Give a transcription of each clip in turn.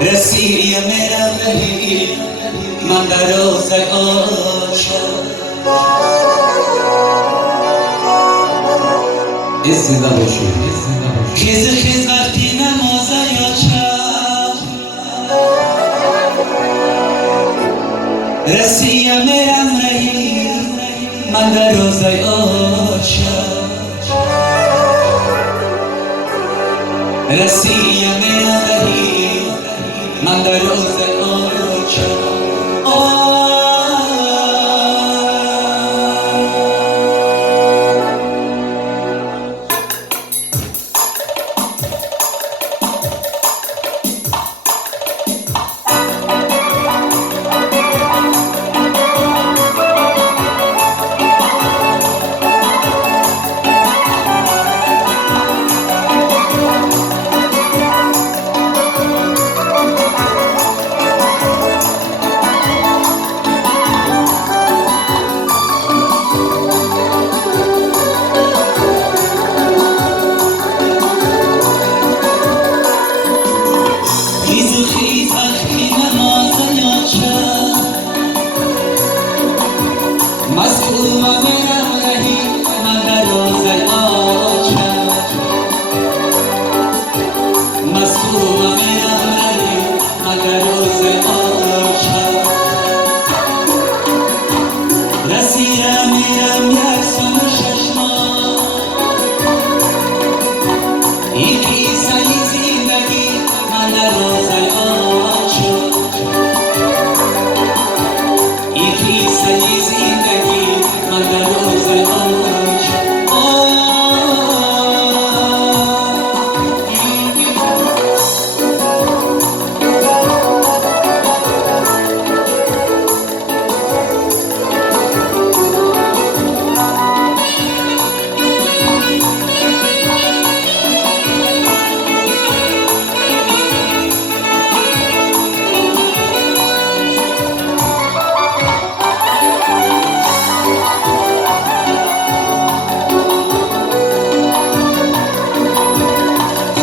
رسی میرم رهی من در روز عاشق زنده باشی خیز وقتی نماز یاشم رسی میرم رهی من در روز عاشق رسی میرم رهی من در روز عاشق مصدوم میرم رهی من در روز عاشق مصدوم میرم رهی من در روز عاشق رسیدم میرم یک سال و 6 ماه یکی سری زندگی من در روز عاشق یکی سری زندگی من در روز عاشق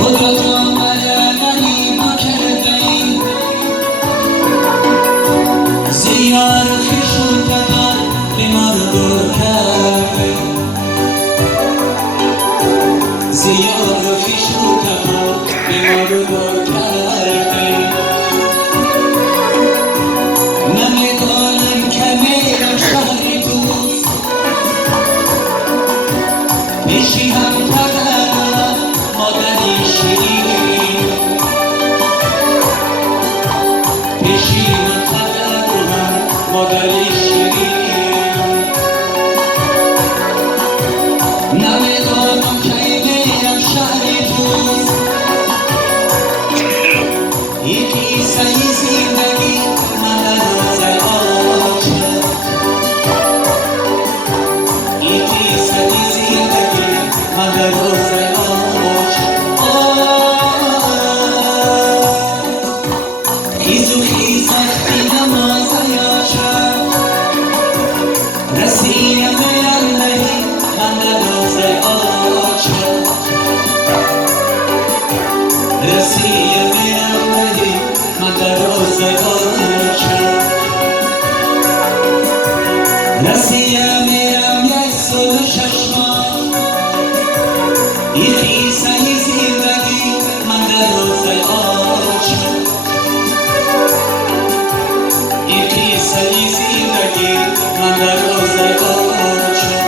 خود را جامعه غریب کردیم زیار خویش و پدر بیمار دور کردیم زیار خویش و پدر بیمار دور کردیم نمیدانم که میرم شهری دوست پیشی هم پدر مادری شیرین پیشی من پدرم مادری شیرین نمیدانم که میرم شهری دوست یکی سعی زندگی من در روز عاشق یکی سعی زندگی من در روز عاشق خیز وقتی نماز یاشم رسی میرم رهی من در روز عاشق رسی میرم رهی من در روز عاشق رسی میرم یک سال و 6 ماه یکی سعی زندگی من در روز عاشق یکی سعی زندگی من در روز عاشق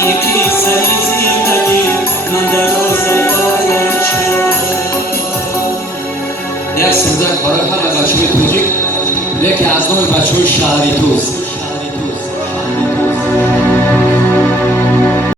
یکی سعی زندگی من در روز عاشق یک سوزن برای همه بچه های توجیک لیکن از نام بچه های شهری توست